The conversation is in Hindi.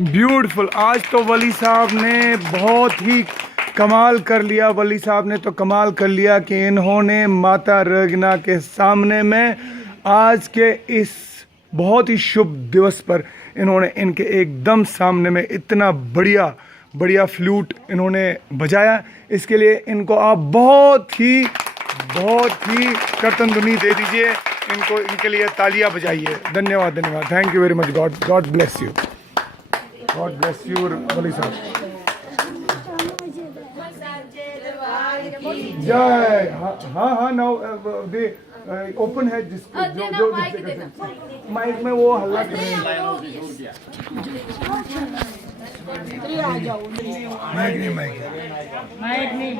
ब्यूटीफुल। आज तो वली साहब ने बहुत ही कमाल कर लिया। वली साहब ने तो कमाल कर लिया कि इन्होंने माता रगना के सामने में आज के इस बहुत ही शुभ दिवस पर इन्होंने इनके एकदम सामने में इतना बढ़िया बढ़िया फ्लूट इन्होंने बजाया। इसके लिए इनको आप बहुत ही कर्तन ध्वनि दे दीजिए इनको, इनके लिए तालियां बजाइए। धन्यवाद धन्यवाद। Thank you very much. God bless you. God bless you Wali साहब। जय। हाँ नाउ दे ओपन है जिसको जो माइक में वो हल्ला कर रहे हैं। माइक नहीं